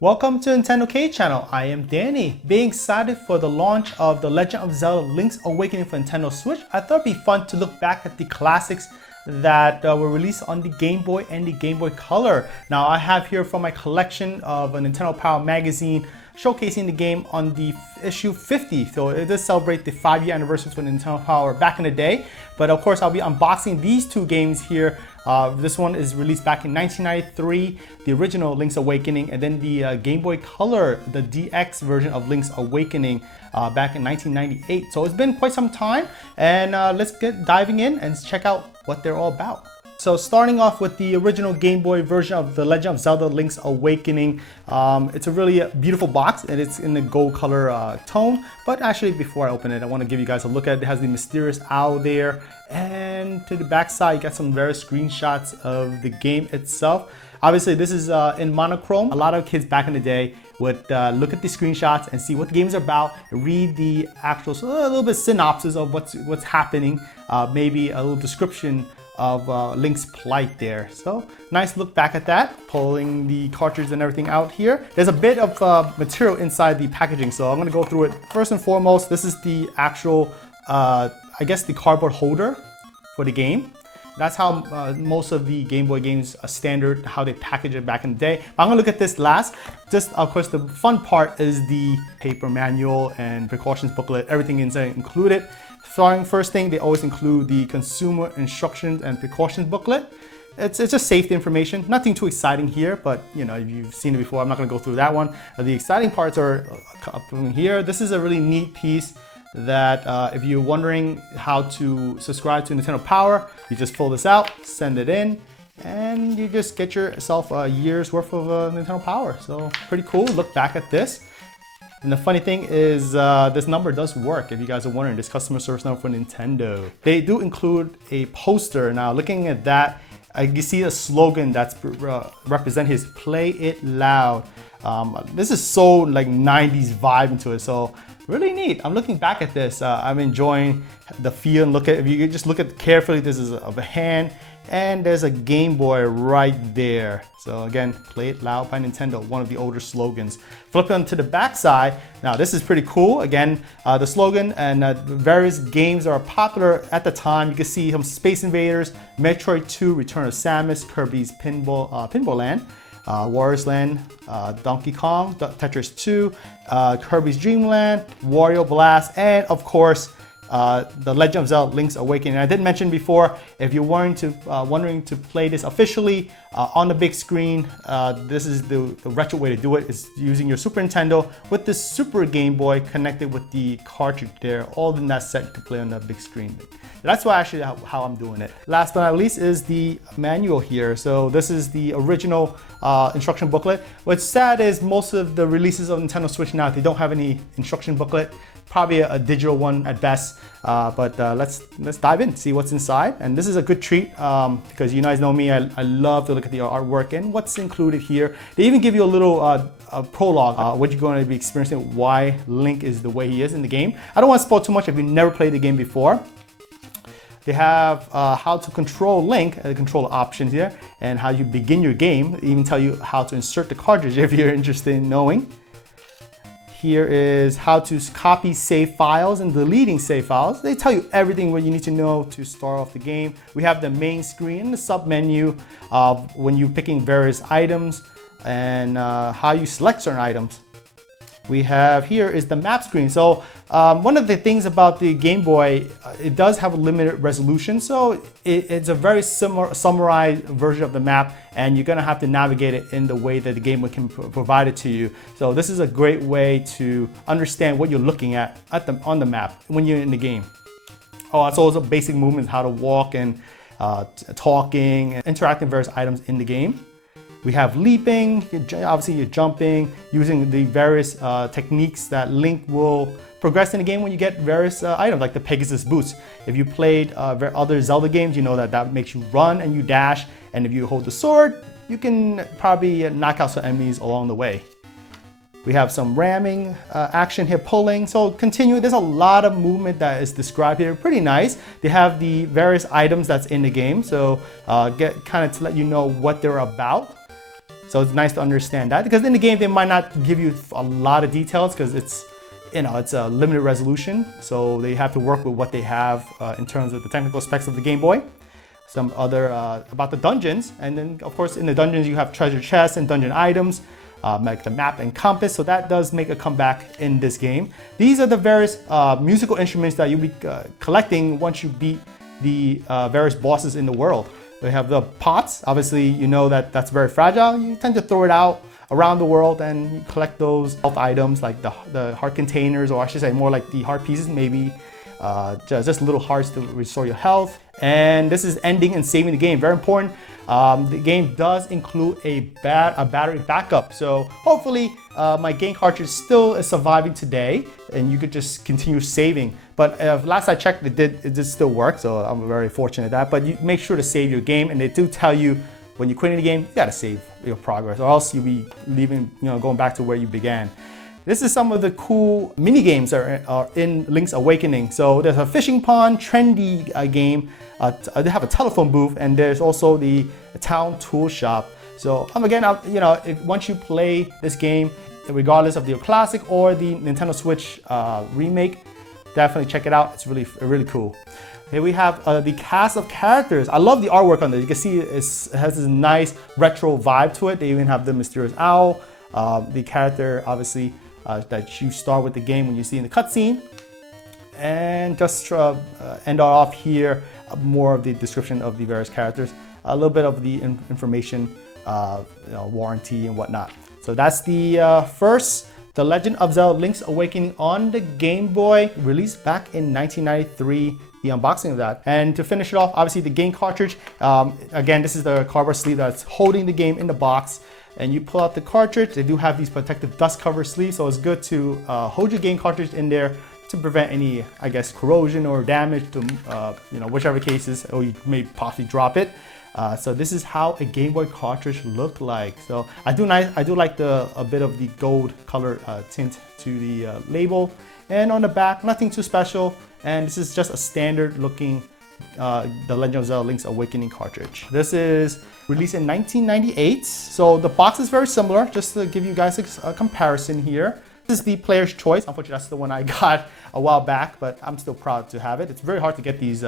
Welcome to Nintendo K channel. I am Danny. Being excited for the launch of the Legend of Zelda Link's Awakening for Nintendo Switch, I thought it'd be fun to look back at the classics that were released on the Game Boy and the Game Boy Color. Now I have here from my collection of a Nintendo Power magazine showcasing the game on the issue 50. So it does celebrate the 5-year anniversary for Nintendo Power back in the day. But of course I'll be unboxing these two games here. This one is released back in 1993, the original Link's Awakening, and then the Game Boy Color, the DX version of Link's Awakening back in 1998. So it's been quite some time, and let's get diving in and check out what they're all about. So starting off with the original Game Boy version of the Legend of Zelda Link's Awakening. It's a really beautiful box and it's in the gold color tone. But actually before I open it, I want to give you guys a look at it. It has the mysterious owl there, and to the back side you got some various screenshots of the game itself. Obviously this is in monochrome. A lot of kids back in the day would look at the screenshots and see what the game is about, read the actual, so a little bit synopsis of what's happening, maybe a little description of Link's plight there. So nice look back at that, pulling the cartridge and everything out here. There's a bit of material inside the packaging, so I'm gonna go through it. First and foremost, this is the actual, I guess the cardboard holder for the game. That's how most of the Game Boy games are standard, how they package it back in the day. But I'm gonna look at this last. Just, of course, the fun part is the paper manual and precautions booklet, everything inside included. Starting first thing, they always include the consumer instructions and precautions booklet. It's just safety information. Nothing too exciting here, but you know, if you've seen it before, I'm not gonna go through that one. The exciting parts are up in here. This is a really neat piece that if you're wondering how to subscribe to Nintendo Power, you just pull this out, send it in, and you just get yourself a year's worth of Nintendo Power. So pretty cool. Look back at this. And the funny thing is this number does work. If you guys are wondering, this customer service number for Nintendo. They do include a poster. Now looking at that, you see a slogan that's represent his "Play It Loud." This is so like 90s vibe into it, so really neat. I'm looking back at this. I'm enjoying the feel and look at. If you just look at it carefully, this is of a hand. And there's a Game Boy right there. So again, "Play It Loud" by Nintendo, one of the older slogans. Flip on to the back side. Now this is pretty cool. Again, the slogan and various games that are popular at the time. You can see some Space Invaders, Metroid 2, Return of Samus, Kirby's Pinball Land, Warriors Land, Donkey Kong, Tetris 2, Kirby's Dream Land, Wario Blast, and of course, the Legend of Zelda Link's Awakening. And I did mention before, if you're wondering to play this officially on the big screen, this is the retro way to do it. Is using your Super Nintendo with the Super Game Boy connected with the cartridge there, all in that set you can play on the big screen. That's why actually how I'm doing it. Last but not least is the manual here. So this is the original instruction booklet. What's sad is most of the releases of Nintendo Switch now, they don't have any instruction booklet. Probably a digital one at best, but let's dive in, see what's inside. And this is a good treat because you guys know me, I love to look at the artwork and what's included here. They even give you a little prologue, what you're going to be experiencing, why Link is the way he is in the game. I don't want to spoil too much if you've never played the game before. They have how to control Link, the control options here, and how you begin your game. They even tell you how to insert the cartridge if you're interested in knowing. Here is how to copy save files and deleting save files. They tell you everything what you need to know to start off the game. We have the main screen, the sub menu of when you're picking various items and how you select certain items. We have here is the map screen. So one of the things about the Game Boy, it does have a limited resolution. So it's a very similar summarized version of the map, and you're gonna have to navigate it in the way that the Game Boy can provide it to you. So this is a great way to understand what you're looking at on the map when you're in the game. Oh, it's also basic movements, how to walk and talking and interacting with various items in the game. We have leaping, obviously you're jumping, using the various techniques that Link will progress in the game when you get various items, like the Pegasus boots. If you played other Zelda games, you know that makes you run and you dash, and if you hold the sword, you can probably knock out some enemies along the way. We have some ramming action here, pulling, so continue. There's a lot of movement that is described here, pretty nice. They have the various items that's in the game, so kind of to let you know what they're about. So it's nice to understand that, because in the game they might not give you a lot of details because it's a limited resolution. So they have to work with what they have in terms of the technical specs of the Game Boy. Some other about the dungeons, and then of course in the dungeons you have treasure chests and dungeon items, like the map and compass. So that does make a comeback in this game. These are the various musical instruments that you'll be collecting once you beat the various bosses in the world. They have the pots. Obviously, you know that that's very fragile. You tend to throw it out around the world and you collect those health items like the heart containers, or I should say more like the heart pieces, maybe just little hearts to restore your health. And this is ending and saving the game. Very important. The game does include a battery backup. So hopefully my game cartridge still is surviving today and you could just continue saving. But last I checked, it did still work. So I'm very fortunate at that. But you make sure to save your game, and they do tell you when you're quitting the game, you gotta save your progress, or else you'll be leaving, going back to where you began. This is some of the cool mini games that are in Link's Awakening. So there's a fishing pond, trendy game. They have a telephone booth, and there's also the town tool shop. So again, once you play this game, regardless of the classic or the Nintendo Switch remake, definitely check it out. It's really cool. Here we have the cast of characters. I love the artwork on this. You can see it has this nice retro vibe to it. They even have the mysterious owl, the character obviously that you start with the game when you see in the cutscene. And just end off here, more of the description of the various characters, a little bit of the information, warranty and whatnot. So that's the first The Legend of Zelda Link's Awakening on the Game Boy, released back in 1993, the unboxing of that. And to finish it off, obviously the game cartridge. Again, this is the cardboard sleeve that's holding the game in the box. And you pull out the cartridge. They do have these protective dust cover sleeves, so it's good to hold your game cartridge in there to prevent any, I guess, corrosion or damage to, whichever cases, or you may possibly drop it. So this is how a Game Boy cartridge looked like. So I do like a bit of the gold color tint to the label, and on the back, nothing too special. And this is just a standard looking The Legend of Zelda Link's Awakening cartridge. This is released in 1998. So the box is very similar, just to give you guys a comparison here. This is the player's choice. Unfortunately, that's the one I got a while back, but I'm still proud to have it. It's very hard to get these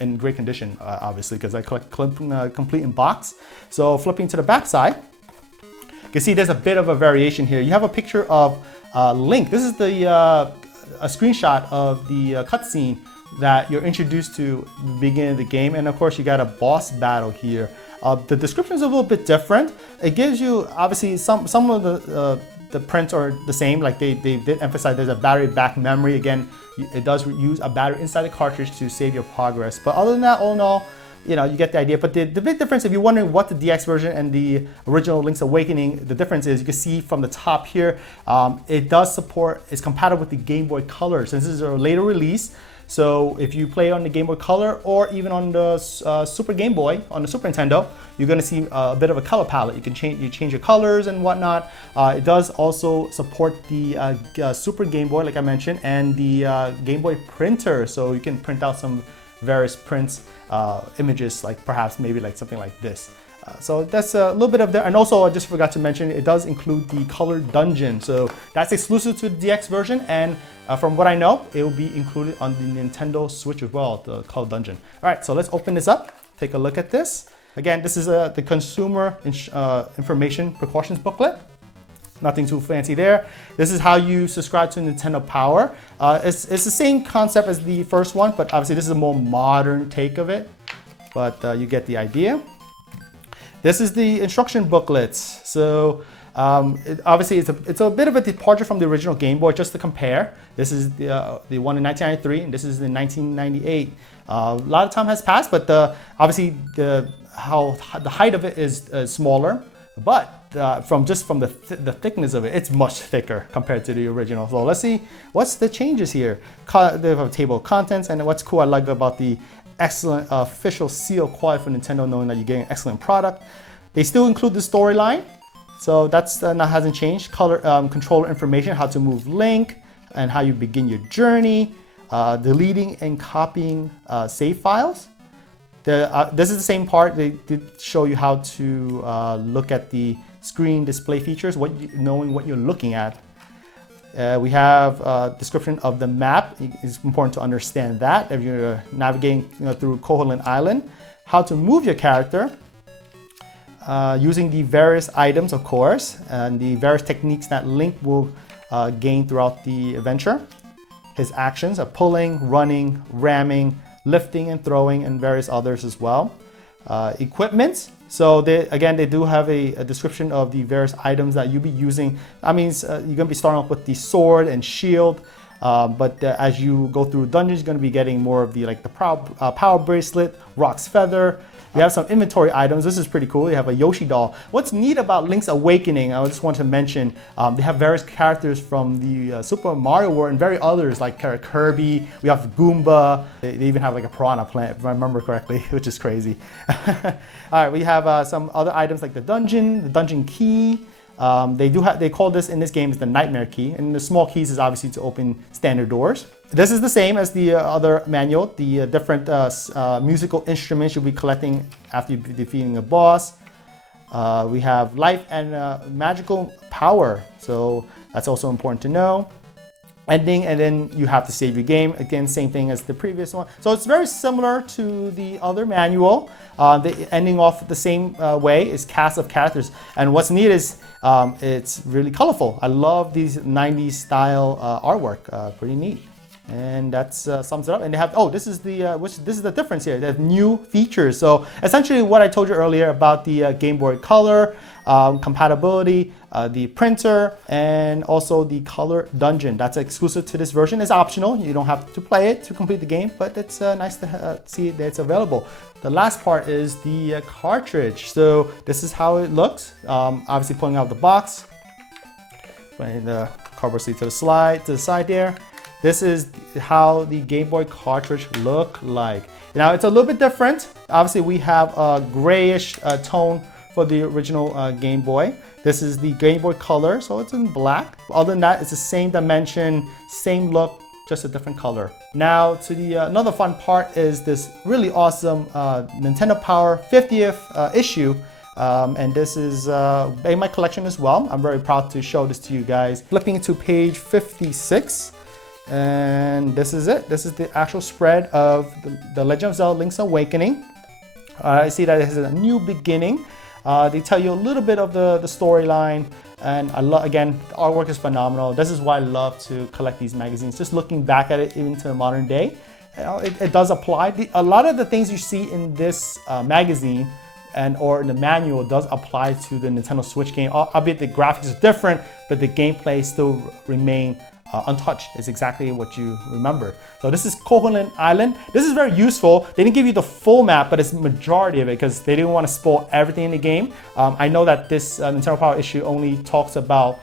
in great condition, obviously, because I collect complete in box. So flipping to the back side, you can see there's a bit of a variation here. You have a picture of Link. This is a screenshot of the cutscene that you're introduced to the beginning of the game, and of course you got a boss battle here. The description is a little bit different. It gives you obviously some of the prints are the same. Like they did emphasize there's a battery back memory. Again, it does use a battery inside the cartridge to save your progress. But other than that, all in all, you get the idea. But the big difference, if you're wondering what the DX version and the original Link's Awakening, the difference is, you can see from the top here, it's compatible with the Game Boy Color. Since this is a later release, so if you play on the Game Boy Color or even on the Super Game Boy, on the Super Nintendo, you're going to see a bit of a color palette. You can change your colors and whatnot. It does also support the Super Game Boy, like I mentioned, and the Game Boy printer. So you can print out some various prints, images, like perhaps maybe like something like this. So that's a little bit of that. And also, I just forgot to mention, it does include the colored dungeon. So that's exclusive to the DX version. And from what I know, it will be included on the Nintendo Switch as well, the colored dungeon. All right, so let's open this up, take a look at this. Again, this is the consumer information precautions booklet. Nothing too fancy there. This is how you subscribe to Nintendo Power. It's the same concept as the first one, but obviously this is a more modern take of it. But you get the idea. This is the instruction booklets. So obviously it's a bit of a departure from the original Game Boy, just to compare. This is the one in 1993, and this is in 1998. A lot of time has passed, but obviously the height of it is smaller, but from the thickness of it, it's much thicker compared to the original. So let's see what's the changes here. They have a table of contents, and what's cool I like about the excellent official seal quality for Nintendo, knowing that you're getting an excellent product. They still include the storyline, so that's that hasn't changed. Controller information, how to move Link, and how you begin your journey, deleting and copying save files. This is the same part. They did show you how to look at the screen display features, knowing what you're looking at. We have a description of the map. It's important to understand that if you're navigating through Koholint Island. How to move your character using the various items, of course, and the various techniques that Link will gain throughout the adventure. His actions are pulling, running, ramming, lifting and throwing, and various others as well. Equipment. So they do have a description of the various items that you'll be using. That means you're going to be starting off with the sword and shield, but as you go through dungeons, you're going to be getting more of the power bracelet, Rock's feather. We have some inventory items. This is pretty cool. You have a Yoshi doll. What's neat about Link's Awakening, I just want to mention, they have various characters from the Super Mario World and very others like Kirby. We have Goomba. They even have like a piranha plant, if I remember correctly, which is crazy. All right, we have some other items like the dungeon key. They call this in this game is the nightmare key, and the small keys is obviously to open standard doors. This is the same as the other manual. The different musical instruments you'll be collecting after defeating a boss. We have life and magical power, so that's also important to know. Ending, and then you have to save your game. Again, same thing as the previous one. So it's very similar to the other manual. The ending off the same way is cast of characters. And what's neat is it's really colorful. I love these 90s style artwork. Pretty neat. And that sums it up. And they have, this is the difference here. They have new features. So essentially what I told you earlier about the Game Boy Color, compatibility, the printer, and also the color dungeon. That's exclusive to this version. It's optional. You don't have to play it to complete the game, but it's nice to see that it's available. The last part is the cartridge. So this is how it looks. Obviously pulling out the box, putting the cardboard sleeve to the side there. This is how the Game Boy cartridge look like. Now it's a little bit different. Obviously we have a grayish tone for the original Game Boy. This is the Game Boy Color, so it's in black. Other than that, it's the same dimension, same look, just a different color. Now to the another fun part is this really awesome Nintendo Power 50th issue. And this is in my collection as well. I'm very proud to show this to you guys. Flipping to page 56. And this is it. This is the actual spread of the Legend of Zelda Link's Awakening. I see that it has a new beginning. They tell you a little bit of the storyline, and again, the artwork is phenomenal. This is why I love to collect these magazines. Just looking back at it, even to the modern day, it does apply. A lot of the things you see in this magazine or in the manual does apply to the Nintendo Switch game. Albeit the graphics are different, but the gameplay still remain untouched. It's exactly what you remember. So this is Koholint Island. This is very useful. They didn't give you the full map, but it's the majority of it because they didn't want to spoil everything in the game. I know that this Nintendo Power issue only talks about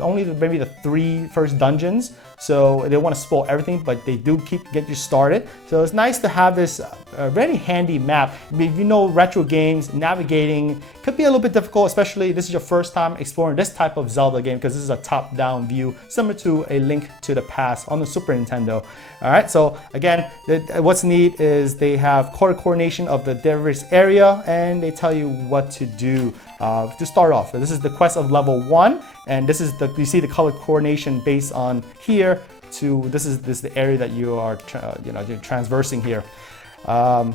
only maybe the 3 first dungeons. So they don't want to spoil everything, but they do get you started. So it's nice to have this very handy map. If you know retro games, navigating could be a little bit difficult, especially this is your first time exploring this type of Zelda game because this is a top-down view, similar to A Link to the Past on the Super Nintendo. All right, so again, what's neat is they have color coordination of the various area, and they tell you what to do to start off. So this is the quest of level 1, and this is you see the color coordination based on here to this is the area that you are you're transversing here.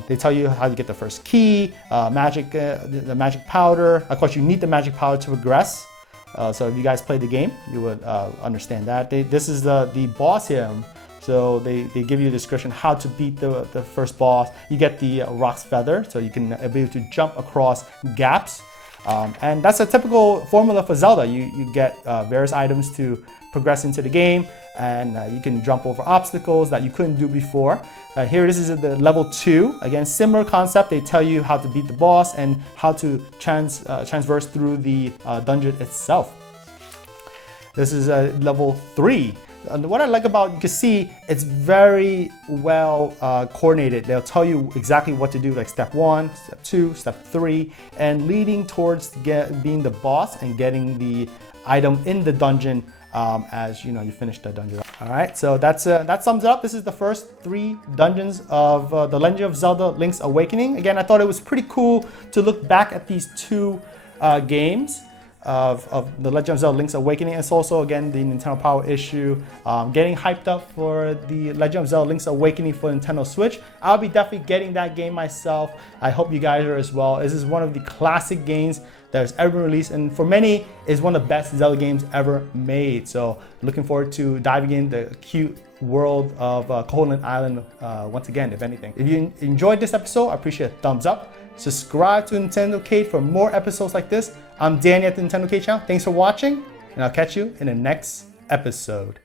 They tell you how to get the first key, the magic powder. Of course, you need the magic powder to progress. So if you guys played the game, you would understand that. This is the boss here. So they give you a description how to beat the first boss. You get the Rock's feather, so you can be able to jump across gaps. And that's a typical formula for Zelda. You get various items to progress into the game, and you can jump over obstacles that you couldn't do before. Here this is at the level 2. Again, similar concept. They tell you how to beat the boss and how to transverse through the dungeon itself. This is level 3. And what I like about, you can see it's very well coordinated. They'll tell you exactly what to do, like step 1, step 2, step 3, and leading towards being the boss and getting the item in the dungeon as you finish the dungeon. All right, so that sums it up. This is the first 3 dungeons of The Legend of Zelda Link's Awakening. Again, I thought it was pretty cool to look back at these 2 games of The Legend of Zelda Link's Awakening. It's also, again, the Nintendo Power issue. Getting hyped up for the Legend of Zelda Link's Awakening for Nintendo Switch. I'll be definitely getting that game myself. I hope you guys are as well. This is one of the classic games that has ever been released, and for many is one of the best Zelda games ever made. So looking forward to diving in the cute world of Koholint Island once again, if anything. If you enjoyed this episode, I appreciate a thumbs up. Subscribe to Nintendo Cade for more episodes like this. I'm Danny at the Nintendo Cade channel. Thanks for watching, and I'll catch you in the next episode.